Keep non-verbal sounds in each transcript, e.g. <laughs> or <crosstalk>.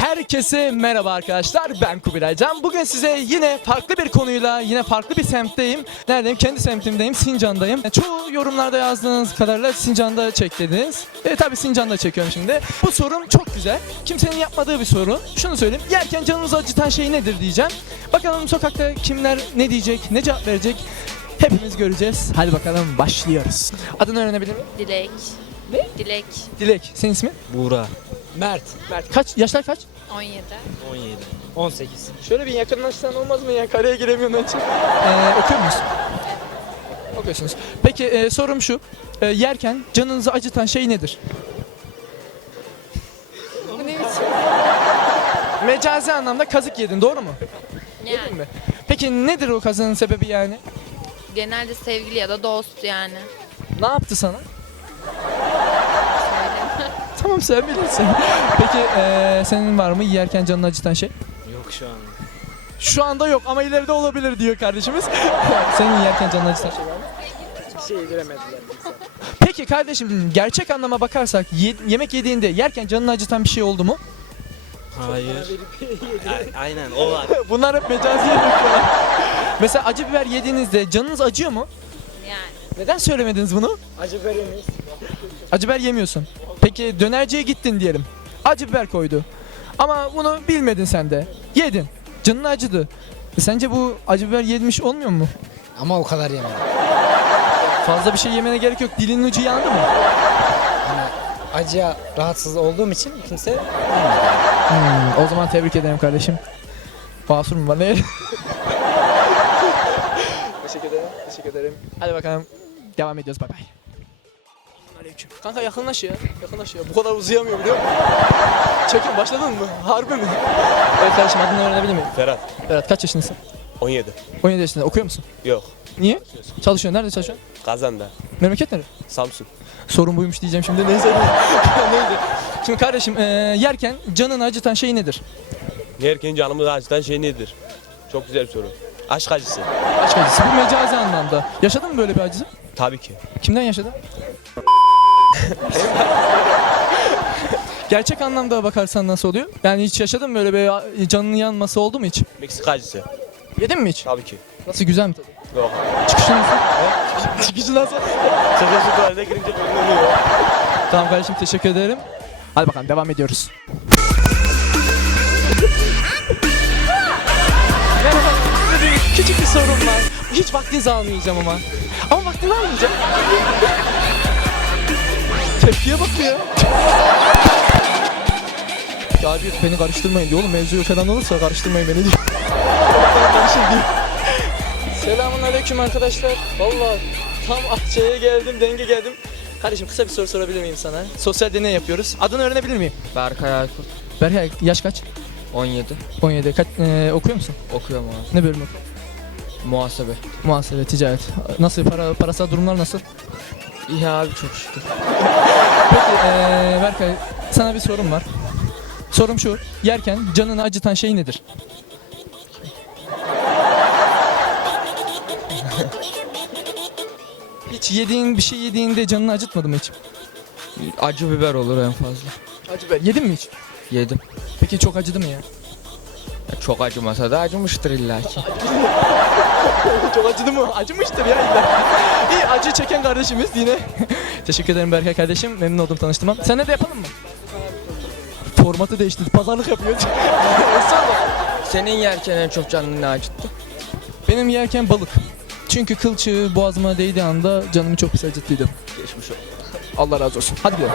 Herkese merhaba arkadaşlar. Ben Kubilay Can. Bugün size yine farklı bir konuyla, yine farklı bir semtteyim. Neredeyim? Kendi semtimdeyim. Sincan'dayım. Çoğu yorumlarda yazdığınız kadarıyla Sincan'da çek dediniz. E tabi Sincan'da çekiyorum şimdi. Bu sorum çok güzel. Kimsenin yapmadığı bir soru. Şunu söyleyeyim. Yerken canınızı acıtan şey nedir diyeceğim. Bakalım sokakta kimler ne diyecek, ne cevap verecek. Hepimiz göreceğiz. Hadi bakalım başlıyoruz. Adını öğrenebilir miyim? Dilek. Ne? Dilek. Dilek. Senin ismin? Buğra. Mert. Mert. Kaç? Yaşlar kaç? 17. 17. 18. Şöyle bir yakınlaşsan olmaz mı ya? Kareye giremiyorum onun için. Ee, okuyor musunuz? Okuyorsunuz. Peki e, sorum şu. E, yerken canınızı acıtan şey nedir? <laughs> Bu ne biçim? Mecazi anlamda kazık yedin doğru mu? Yedin Yani mi? Peki nedir o kazığın sebebi yani? genelde sevgili ya da dost yani. Ne yaptı sana? Tamam sen bilirsin. <laughs> Peki e, senin var mı yerken canını acıtan şey? Yok şu an. Şu anda yok ama ileride olabilir diyor kardeşimiz. <laughs> senin yerken canını acıtan şey var mı? Şey bilemediler. Peki kardeşim gerçek anlama bakarsak ye- yemek yediğinde yerken canını acıtan bir şey oldu mu? Hayır. A- Aynen o var. <laughs> Bunlar hep mecazi yapıyorlar. Mesela acı biber yediğinizde canınız acıyor mu? Yani. Neden söylemediniz bunu? Acı veremeyiz. Acı biber yemiyorsun. Peki dönerciye gittin diyelim. Acı biber koydu. Ama bunu bilmedin sen de. Yedin. Canın acıdı. E sence bu acı biber yemiş olmuyor mu? Ama o kadar yemedim. Fazla bir şey yemene gerek yok. Dilinin ucu yandı mı? Hani acıya rahatsız olduğum için kimse Hmm, o zaman tebrik ederim kardeşim. Basur mu var? Ne? teşekkür ederim. Teşekkür ederim. Hadi bakalım. Devam ediyoruz. Bay bay. Aleyküm. Kanka yakınlaş ya. Yakınlaş ya. Bu kadar uzayamıyor biliyor musun? Çekin başladın mı? Harbi mi? Evet kardeşim adını öğrenebilir miyim? Ferhat Berat kaç yaşındasın? 17. 17 yaşında. Okuyor musun? Yok. Niye? Çalışıyorsun. Nerede çalışıyorsun? Kazan'da. Memleket nerede? Samsun. Sorun buymuş diyeceğim şimdi. Neyse. <laughs> Neydi? Şimdi kardeşim eee, yerken canını acıtan şey nedir? Yerken canımızı acıtan şey nedir? Çok güzel bir soru. Aşk acısı. Aşk acısı. Bu mecazi anlamda. Yaşadın mı böyle bir acısı? Tabii ki. Kimden yaşadın? <laughs> Gerçek anlamda bakarsan nasıl oluyor? Yani hiç yaşadın mı böyle bir canının yanması oldu mu hiç? Meksika acısı. Yedin mi hiç? Tabii ki. Nasıl güzel mi tadı? Yok. Çıkışı nasıl? Çıkışı nasıl? Çıkışı tuvalete girince bölünüyor. Tamam kardeşim teşekkür ederim. Hadi bakalım devam ediyoruz. Merhaba, küçük bir sorum var. Hiç vaktinizi almayacağım ama. Ama vaktini almayacağım. Tepkiye bak ya. Ya abi beni karıştırmayın diyor oğlum mevzuyu falan olursa karıştırmayın beni diyor. Selamun aleyküm arkadaşlar. Vallahi tam şeye geldim, denge geldim. Kardeşim kısa bir soru sorabilir miyim sana? Sosyal deney yapıyoruz. Adını öğrenebilir miyim? Berkay Aykut Berkay yaş kaç? 17 17. Kaç, e, okuyor musun? okuyorum abi. Ne bölüm okuyorsun? Muhasebe. Muhasebe, ticaret. Nasıl para, parasal durumlar nasıl? İyi abi çok şükür. Peki e, Berkay sana bir sorum var. Sorum şu. Yerken canını acıtan şey nedir? <laughs> hiç yediğin bir şey yediğinde canını acıtmadı mı hiç? Acı biber olur en fazla. Acı biber. Yedin mi hiç? Yedim. Peki çok acıdı mı ya? Ya çok acımasa da acımıştır illa ki. <laughs> <laughs> Çok acıdı mı? Acımıştır ya illa. İyi acı çeken kardeşimiz yine. <laughs> Teşekkür ederim Berkay kardeşim. Memnun oldum tanıştığıma. Sen de yapalım mı? Formatı değiştirdi. Pazarlık yapıyor. <laughs> Senin yerken en çok canını ne acıttı? Benim yerken balık. Çünkü kılçığı boğazıma değdiği anda canımı çok pis acıttıydı. Geçmiş olsun. Allah razı olsun. Hadi gidelim.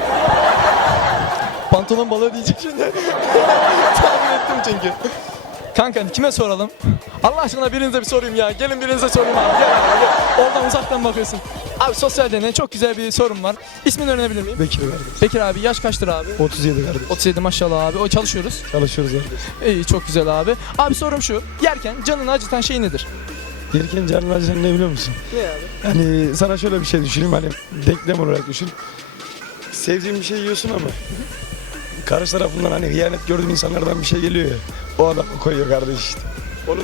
Pantolon balığı diyecek şimdi. Tahmin ettim çünkü. Kanka kime soralım? Allah aşkına birinize bir sorayım ya. Gelin birinize sorayım abi. Gel abi gel. Oradan uzaktan bakıyorsun. Abi sosyal deney çok güzel bir sorum var. İsmini öğrenebilir miyim? Bekir kardeş. Bekir abi yaş kaçtır abi? 37 kardeş. 37 maşallah abi. O çalışıyoruz. Çalışıyoruz kardeş. İyi çok güzel abi. Abi sorum şu. Yerken canını acıtan şey nedir? Yerken canın acısı ne biliyor musun? Ne abi? Hani sana şöyle bir şey düşüneyim hani denklem olarak düşün. Sevdiğin bir şey yiyorsun ama karşı tarafından hani hıyanet gördüğün insanlardan bir şey geliyor ya. O adam koyuyor kardeş işte.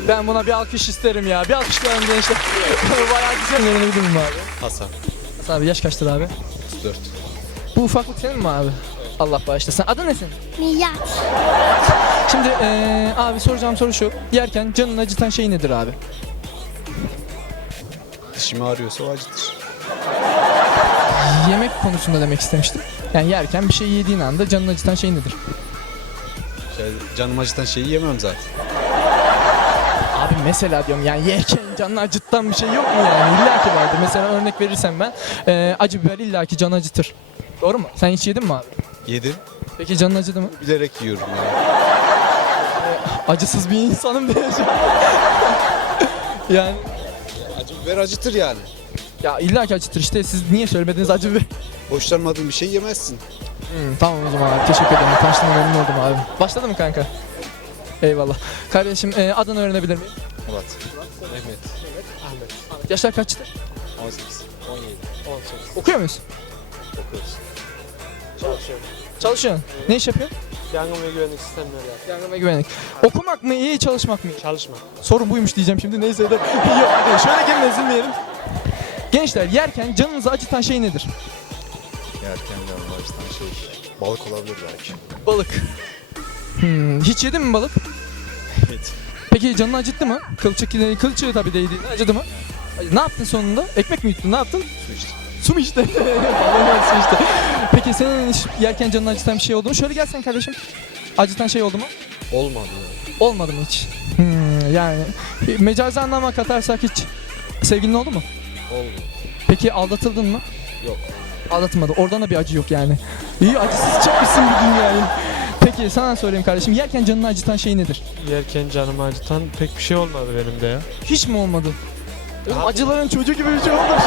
Ben buna bir alkış isterim ya. Bir alkışlayalım gençler. <laughs> Bayağı güzel öğrenebilir miyim abi? Hasan. Hasan abi yaş kaçtır abi? 34. Bu ufaklık senin mi abi? Allah bağışlasın. Adın ne senin? Nihat. Şimdi eee, abi soracağım soru şu. Yerken canını acıtan şey nedir abi? Dişimi ağrıyorsa o acıtır. Yemek konusunda demek istemiştim. Yani yerken bir şey yediğin anda canını acıtan şey nedir? Şey, canım acıtan şeyi yemem zaten. Mesela diyorum yani yerken canını acıtan bir şey yok mu yani? İlla ki vardır. Mesela örnek verirsem ben eee, acı biber illa ki canı acıtır. Doğru mu? Sen hiç yedin mi abi? Yedim. Peki canın acıdı mı? Bilerek yiyorum yani. Acısız bir insanım diyeceğim. <laughs> yani Acı biber acıtır yani. ya illa ki acıtır işte siz niye söylemediniz acı biber? Hoşlanmadığın bir şey yemezsin. Hmm, tamam o zaman abi teşekkür ederim. Tanıştığıma memnun oldum abi. Başladı mı kanka? Eyvallah. Kardeşim e, adını öğrenebilir miyim? Evet. Mehmet. Yaşlar kaçtı? 18. 17. Okuyor muyuz? Okuyoruz. Çalışıyorsun. Ne iş yapıyorsun? Yangın ve güvenlik sistemleri. Yardım ve güvenlik. Okumak mı iyi çalışmak mı iyi? Çalışma. Sorun buymuş diyeceğim şimdi neyse de. <laughs> Yok. Şöyle gelin ezilmeyelim. Gençler yerken canınızı acıtan şey nedir? Yerken canım acıtan şey. Balık olabilir belki. Balık. Hmm, hiç yedin mi balık? Peki canını acıttı mı? Kılçık, kılçığı tabii değdi. Acıdı mı? Ne yaptın sonunda? Ekmek mi yuttun? Ne yaptın? Su işte. Su mu <laughs> su işte. Peki senin yerken canını acıtan bir şey oldu mu? Şöyle gelsen kardeşim. Acıtan şey oldu mu? Olmadı ya. Olmadı mı hiç? Hmm, yani mecazi anlama katarsak hiç sevgilin oldu mu? Oldu. Peki aldatıldın mı? Yok. Aldatılmadı. Oradan da bir acı yok yani. İyi acısız çıkmışsın bir dünyayı. Peki sana sorayım kardeşim. Yerken canını acıtan şey nedir? Yerken canımı acıtan pek bir şey olmadı benim de ya. Hiç mi olmadı? Oğlum acıların çocuğu gibi bir şey ya.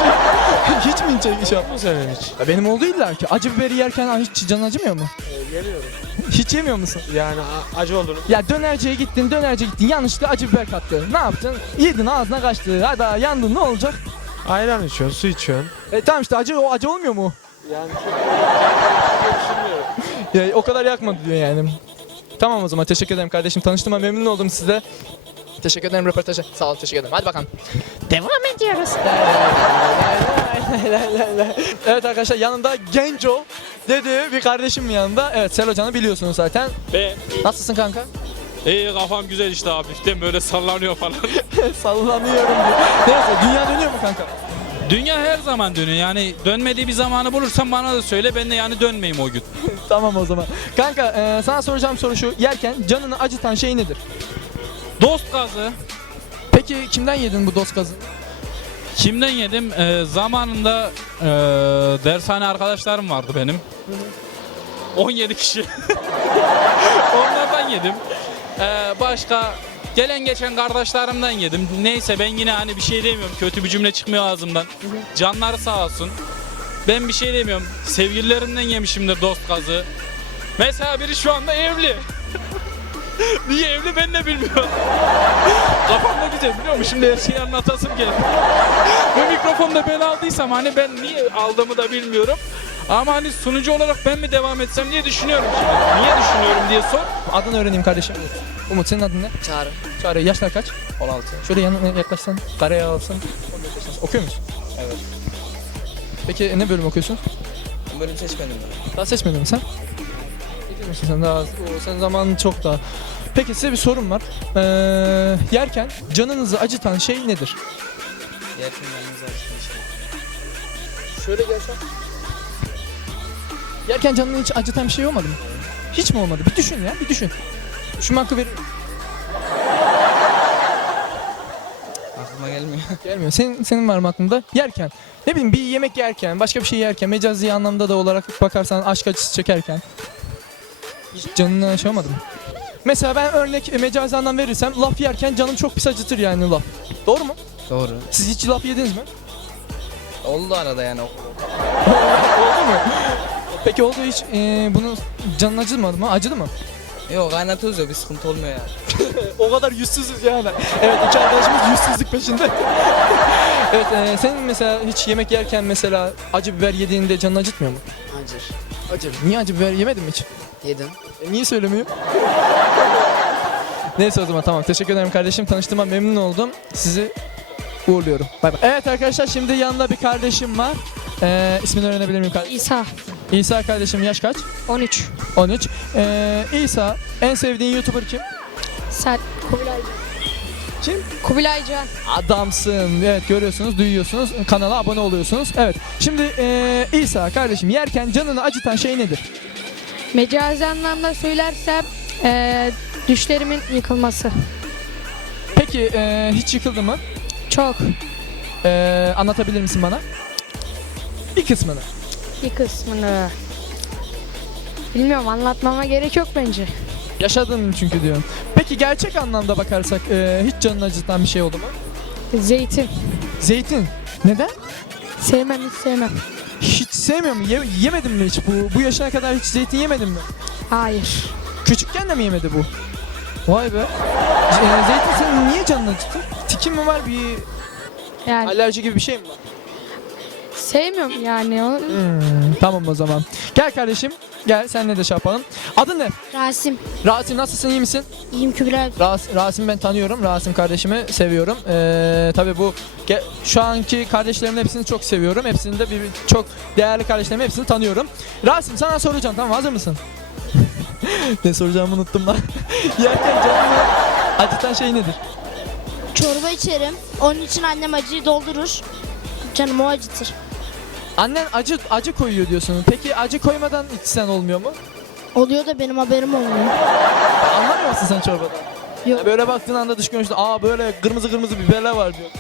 <laughs> hiç mi hiç şey yapma? Bu senin hiç. Ya Benim oldu illa ki. Acı biberi yerken hiç canın acımıyor mu? Geliyorum. <laughs> Hiç yemiyor musun? Yani a- acı olduğunu Ya dönerciye gittin, dönerciye gittin. Yanlışlıkla acı biber kattı. Ne yaptın? Yedin ağzına kaçtı. Hadi yandın ne olacak? ayran içiyorsun, su içiyorsun. E tamam işte acı o acı olmuyor mu? Yani çok düşünmüyorum. Ya, o kadar yakmadı diyor yani. Tamam o zaman teşekkür ederim kardeşim. Tanıştığıma memnun oldum size. Teşekkür ederim röportaja. Sağ olun teşekkür ederim. Hadi bakalım. Devam ediyoruz. evet arkadaşlar yanımda Genco dedi bir kardeşim yanında. Evet Selo Can'ı biliyorsunuz zaten. Be, Nasılsın kanka? iyi kafam güzel işte hafiften böyle sallanıyor falan. <laughs> Sallanıyorum diyor. Neyse dünya dönüyor mu kanka? Dünya her zaman dönüyor yani dönmediği bir zamanı bulursan bana da söyle ben de yani dönmeyeyim o gün. <laughs> tamam o zaman. Kanka e, sana soracağım soru şu. Yerken canını acıtan şey nedir? Dost gazı Peki kimden yedin bu dost gazı? kimden yedim? Ee, zamanında ee, dershane arkadaşlarım vardı benim. 17 kişi. <laughs> Onlardan yedim. Ee, başka gelen geçen kardeşlerimden yedim. Neyse ben yine hani bir şey demiyorum. Kötü bir cümle çıkmıyor ağzımdan. Canları sağ olsun. Ben bir şey demiyorum. Sevgililerimden yemişimdir dost gazı. Mesela biri şu anda evli. <laughs> Niye evli ben de bilmiyorum. <laughs> Kafamda güzel biliyor musun? Şimdi her şeyi anlatasım geldi. <laughs> Bu mikrofonu da ben aldıysam hani ben niye aldığımı da bilmiyorum. Ama hani sunucu olarak ben mi devam etsem diye düşünüyorum şimdi. Niye düşünüyorum diye sor. Adını öğreneyim kardeşim. Umut senin adın ne? Çağrı. Çağrı yaşlar kaç? 16. Şöyle yanına yaklaşsan, karaya alsan. 14 yaşındasın. Okuyor musun? Evet. Peki ne bölüm okuyorsun? Bölüm seçmedim ben. Daha seçmedin mi sen? Bitirmişsin sen daha. O, sen zamanın çok daha. Peki size bir sorum var. Ee, yerken canınızı acıtan şey nedir? Yerken yanımıza acıtan şey. Şöyle gelsen. Yerken canını hiç acıtan bir şey olmadı mı? Hiç mi olmadı? Bir düşün ya, bir düşün. Düşünme hakkı veririm. Aklıma gelmiyor. <laughs> Gelmiyor. Senin, senin var mı aklında? Yerken. Ne bileyim bir yemek yerken, başka bir şey yerken, mecazi anlamda da olarak bakarsan aşk acısı çekerken. Hiç canına şey olmadı mı? Mesela ben örnek e, mecazi anlam verirsem laf yerken canım çok pis acıtır yani laf. Doğru mu? Doğru. Siz hiç laf yediniz mi? Oldu arada yani. <laughs> oldu mu? Peki oldu hiç e, bunu canın acımadı mı? Acıdı mı? Yok kaynatıyoruz ya bir sıkıntı olmuyor yani. <laughs> o kadar yüzsüzüz yani. Evet iki arkadaşımız yüzsüzlük peşinde. <laughs> evet e, senin mesela hiç yemek yerken mesela acı biber yediğinde canın acıtmıyor mu? Acır. Acı. Niye acı biber yemedin mi hiç? Yedim. E, niye söylemiyor? <laughs> Neyse o zaman tamam. Teşekkür ederim kardeşim. Tanıştığıma memnun oldum. Sizi uğurluyorum. Bay bay. Evet arkadaşlar şimdi yanında bir kardeşim var. Ee, ismini öğrenebilir miyim kardeşim? İsa. İsa kardeşim yaş kaç? 13. 13. Ee, İsa en sevdiğin YouTuber kim? Ser Kubilay. Kim? Kubilaycan. Adamsın. Evet görüyorsunuz, duyuyorsunuz. Kanala abone oluyorsunuz. Evet. Şimdi ee, İsa kardeşim yerken canını acıtan şey nedir? Mecazi anlamda söylersem eee düşlerimin yıkılması. Peki ee, hiç yıkıldı mı? Çok. Ee, anlatabilir misin bana? Bir kısmını. Bir kısmını. Bilmiyorum anlatmama gerek yok bence. Yaşadın çünkü diyorum. Peki gerçek anlamda bakarsak ee, hiç canını acıtan bir şey oldu mu? Zeytin. Zeytin. Neden? Sevmem hiç sevmem. Hiç sevmiyorum. Ye- yemedin mi hiç bu? Bu yaşına kadar hiç zeytin yemedin mi? Hayır. Küçükken de mi yemedi bu? Vay be. Z- e, zeytin senin niye canını acıttı? Tikin mi var? Bir Yani alerji gibi bir şey mi var? Sevmiyorum yani. O- Hmm, tamam o zaman. Gel kardeşim. Gel senle de şey yapalım. Adın ne? Rasim. Rasim nasılsın iyi misin? İyiyim Kübra. Ras, Rasim ben tanıyorum. Rasim kardeşimi seviyorum. Ee, tabii bu ge- şu anki kardeşlerimin hepsini çok seviyorum. Hepsini de bir, çok değerli kardeşlerimi hepsini tanıyorum. Rasim sana soracağım tamam hazır mısın? <laughs> ne soracağımı unuttum lan. <laughs> Yerken canını acıtan şey nedir? Çorba içerim. Onun için annem acıyı doldurur. Canım o acıtır. Annen acı acı koyuyor diyorsun. Peki acı koymadan içsen olmuyor mu? Oluyor da benim haberim olmuyor. Anlamıyor musun sen çorbadan? Yok. Ya böyle baktığın anda dış görünüşte aa böyle kırmızı kırmızı biberler var diyor.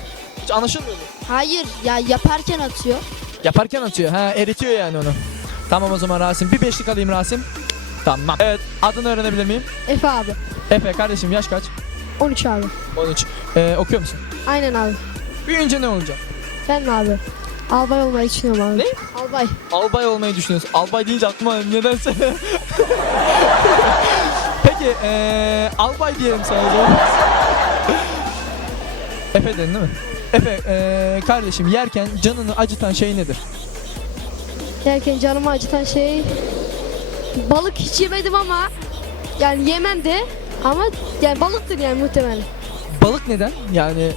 Hiç anlaşılmıyor mu? Hayır ya yaparken atıyor. Yaparken atıyor. Ha eritiyor yani onu. Tamam o zaman Rasim. Bir beşlik alayım Rasim. Tamam. Evet adını öğrenebilir miyim? Efe abi. Efe kardeşim yaş kaç? 13 abi. 13. Ee, okuyor musun? Aynen abi. Büyüyünce ne olacak? Ben mi abi? Albay olmayı düşünüyorum abi. Ne? Albay. Albay olmayı düşünüyorsun. Albay deyince aklıma nedense. <laughs> Peki ee, albay diyelim sana o zaman. <laughs> Efe dedin değil mi? Efe ee, kardeşim yerken canını acıtan şey nedir? Yerken canımı acıtan şey balık hiç yemedim ama yani yemem de ama yani balıktır yani muhtemelen. Balık neden? Yani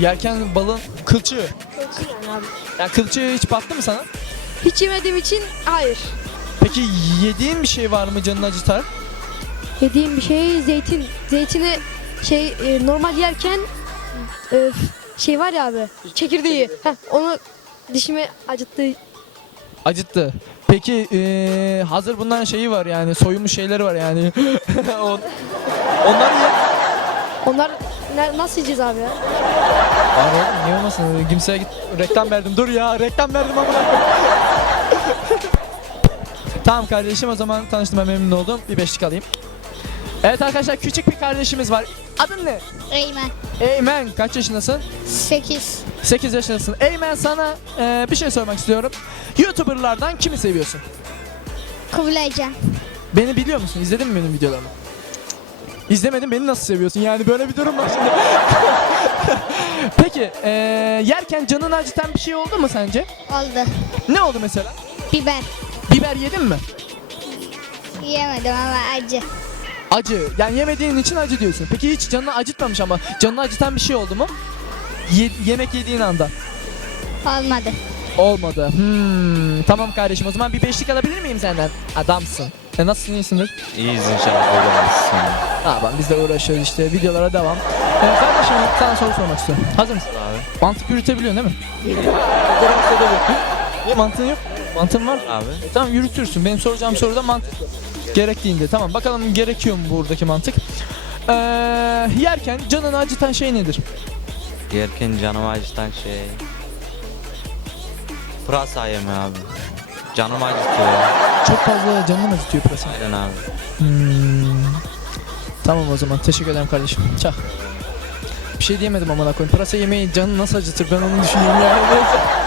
yerken balığın kılçığı. Yani abi. Yani kılçığı hiç battı mı sana? Hiç yemediğim için hayır. Peki yediğin bir şey var mı canını acıtar? Yediğim bir şey zeytin. Zeytini şey e, normal yerken e, şey var ya abi çekirdeği. Heh, onu dişime acıttı. Acıttı. Peki eee, hazır bunların şeyi var yani soyulmuş şeyleri var yani. <laughs> On- Onları ye. Onlar ne- nasıl yiyeceğiz abi ya? Oğlum niye olmasın? Kimseye git reklam verdim. Dur ya reklam verdim ama. tamam kardeşim o zaman tanıştığıma memnun oldum. Bir beşlik alayım. Evet arkadaşlar küçük bir kardeşimiz var. Adın ne? Eymen. Eymen kaç yaşındasın? 8. 8 yaşındasın. Eymen sana eee, bir şey sormak istiyorum. YouTuber'lardan kimi seviyorsun? Kubilaycan. Beni biliyor musun? İzledin mi benim videolarımı? İzlemedin beni nasıl seviyorsun? Yani böyle bir durum var şimdi. <laughs> Peki eee, yerken canını acıtan bir şey oldu mu sence? Oldu. Ne oldu mesela? Biber. Biber yedin mi? Yemedim ama acı. Acı. Yani yemediğin için acı diyorsun. Peki hiç canını acıtmamış ama canını acıtan bir şey oldu mu? Ye- yemek yediğin anda. Olmadı. Olmadı. Hmm, tamam kardeşim o zaman bir beşlik alabilir miyim senden? Adamsın. E nasılsın iyisindir? İyiyiz inşallah. Ha ben biz de uğraşıyoruz işte videolara devam. Ee, kardeşim sana soru sormak istiyorum. Hazır mısın? Abi. Mantık yürütebiliyorsun değil mi? Niye mantığın yok? Mantığın var. Abi. E, tamam yürütürsün. Benim soracağım soruda mantıklı. Gerektiğinde. Tamam bakalım gerekiyor mu buradaki mantık? Ee, yerken canını acıtan şey nedir? Yerken canımı acıtan şey. Pırasa yeme abi. Canımı acıtıyor. Çok fazla canını acıtıyor pırasa. Aynen abi. Hmm. Tamam o zaman teşekkür ederim kardeşim. Çak. Şey diyemedim amına koyayım. Pırasa yemeği canını nasıl acıtır ben onu düşünüyorum <laughs> yani.